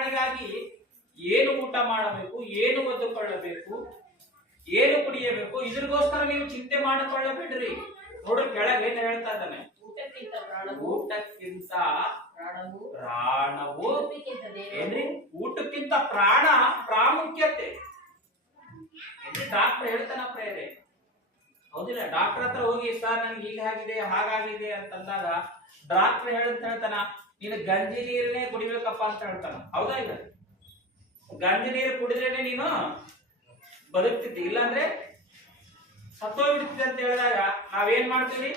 ಪ್ರಾಣಿಗಾಗಿ ಏನು ಊಟ ಮಾಡಬೇಕು, ಏನು ಒದ್ದುಕೊಳ್ಳಬೇಕು, ಏನು ಕುಡಿಯಬೇಕು, ಇದ್ರಿಗೋಸ್ಕರ ನೀವು ಚಿಂತೆ ಮಾಡಿಕೊಳ್ಳಬೇಡ್ರಿ. ನೋಡ್ರಿ ಕೆಳಗೆ ಏನ್ ಹೇಳ್ತಾ ಇದ್ದಾನೆ, ಊಟಕ್ಕಿಂತ ಪ್ರಾಣವು ಏನ್ರಿ, ಊಟಕ್ಕಿಂತ ಪ್ರಾಣ ಪ್ರಾಮುಖ್ಯತೆ. ಡಾಕ್ಟರ್ ಹೇಳ್ತಾನ ಪ್ರೇರೆ, ಹೌದಿಲ್ಲ? ಡಾಕ್ಟರ್ ಹತ್ರ ಹೋಗಿ ಸರ್ ನನ್ಗೆ ಈಗ ಆಗಿದೆ ಹಾಗಾಗಿದೆ ಅಂತಂದಾಗ ಡಾಕ್ಟರ್ ಹೇಳ್ತಾನ ನೀನು ಗಂಜಿ ನೀರನ್ನೇ ಕುಡಿಬೇಕಪ್ಪ ಅಂತ ಹೇಳ್ತಾನ. ಹೌದಾ? ಇಲ್ಲ, ಗಂಜಿ ನೀರು ಕುಡಿದ್ರೇನೆ ನೀನು ಬದುಕ್ತಿದ್ದಿ, ಇಲ್ಲಾಂದ್ರೆ ಸತ್ತೋಗ್ಬಿಡ್ತಿದ್ದೆ ಅಂತ ಹೇಳಿದಾಗ ನಾವೇನ್ ಮಾಡ್ತೀವಿ?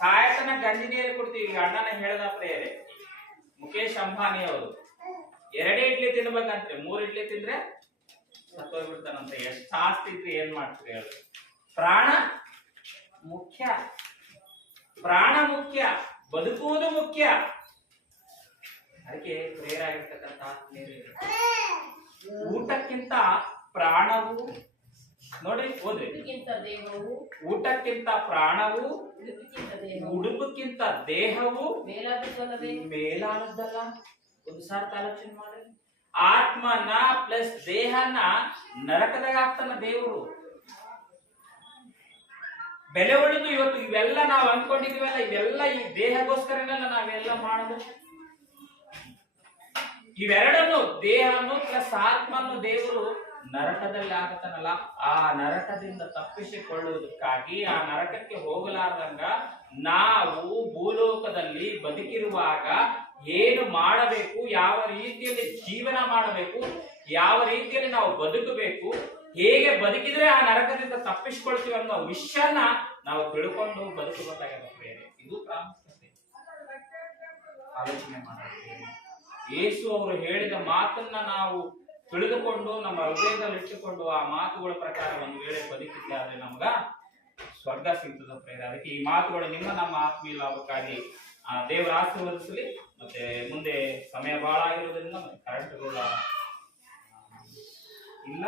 ಸಾಯತನ ಗಂಜಿ ನೀರು ಕುಡ್ತೀವಿ. ಈಗ ಅಣ್ಣನ ಹೇಳ್ದ ಪ್ರೇರೆ, ಮುಖೇಶ್ ಅಂಬಾನಿ ಅವರು 2 ಇಡ್ಲಿ ತಿನ್ಬೇಕಂತೆ, 3 ಇಡ್ಲಿ ತಿಂದ್ರೆ ಸತ್ತೋಗ್ಬಿಡ್ತಾನಂತ. ಎಷ್ಟು ಆಸ್ತಿ ಇದ್ರೆ ಏನ್ ಮಾಡ್ತೀರಿ ಹೇಳಿ? ಪ್ರಾಣ ಮುಖ್ಯ, ಪ್ರಾಣ ಮುಖ್ಯ, ಬದುಕುವುದು ಮುಖ್ಯ. ಅದಕ್ಕೆ ಪ್ರೇರಾಗಿರ್ತಕ್ಕಂಥ ಊಟಕ್ಕಿಂತ ಪ್ರಾಣವು, ನೋಡಿ ಓದ್ರಿ, ಊಟಕ್ಕಿಂತ ಪ್ರಾಣವು, ಉಡುಪಕ್ಕಿಂತ ದೇಹವು ಮೇಲಾದದ್ದಲ್ಲ. ಒಂದು ಸಾರಿ ಆಲೋಚನೆ ಮಾಡಿ, ಆತ್ಮನ ಪ್ಲಸ್ ದೇಹನ ನರಕದಾಗ ಹಾಕ್ತಾನ ದೇವರು. ಬೆಲೆ ಉಳಿದು ಇವತ್ತು ಇವೆಲ್ಲ ನಾವು ಅನ್ಕೊಂಡಿದೀವಲ್ಲ, ಇವೆಲ್ಲ ಈ ದೇಹಗೋಸ್ಕರನೆಲ್ಲ ನಾವೆಲ್ಲ ಮಾಡೋದು. ಇವೆರಡನ್ನು, ದೇಹನು ಪ್ಲಸ್ ಆತ್ಮನ್ನು ದೇವರು ನರಕದಲ್ಲಿ ಹಾಕತಾನಲ್ಲ, ಆ ನರಕದಿಂದ ತಪ್ಪಿಸಿಕೊಳ್ಳುವುದಕ್ಕಾಗಿ, ಆ ನರಕಕ್ಕೆ ಹೋಗಲಾರ್ದಂಗ ನಾವು ಭೂಲೋಕದಲ್ಲಿ ಬದುಕಿರುವಾಗ ಏನು ಮಾಡಬೇಕು, ಯಾವ ರೀತಿಯಲ್ಲಿ ಜೀವನ ಮಾಡಬೇಕು, ಯಾವ ರೀತಿಯಲ್ಲಿ ನಾವು ಬದುಕಬೇಕು, ಹೇಗೆ ಬದುಕಿದ್ರೆ ಆ ನರಕದಿಂದ ತಪ್ಪಿಸಿಕೊಳ್ತೀವಿ ಅನ್ನೋ ವಿಷಯನ ನಾವು ತಿಳ್ಕೊಂಡು ಬದುಕಬೇಕಾಗಿದೆ. ಇದು ಪ್ರಾಮುಖ್ಯತೆ. ಆಲೋಚನೆ ಮಾಡಬೇಕು. ಯೇಸು ಅವರು ಹೇಳಿದ ಮಾತನ್ನ ನಾವು ತಿಳಿದುಕೊಂಡು ನಮ್ಮ ಹೃದಯದಲ್ಲಿ ಇಟ್ಟುಕೊಂಡು ಆ ಮಾತುಗಳ ಪ್ರಕಾರ ಒಂದು ವೇಳೆ ಬದುಕಿದ್ದೆ ಆದ್ರೆ ನಮ್ಗ ಸ್ವರ್ಗ ಸಿಗ್ತದ ಪ್ರೇರ. ಅದಕ್ಕೆ ಈ ಮಾತುಗಳು ನಮ್ಮ ಆತ್ಮೀಯ ಲಾಭಕ್ಕಾಗಿ ದೇವರ ಆಶೀರ್ವದಿಸಲಿ. ಮತ್ತೆ ಮುಂದೆ ಸಮಯ ಬಹಳ ಆಗಿರೋದ್ರಿಂದ ಮತ್ತೆ ಕರೆಂಟ್ ಇಲ್ಲ.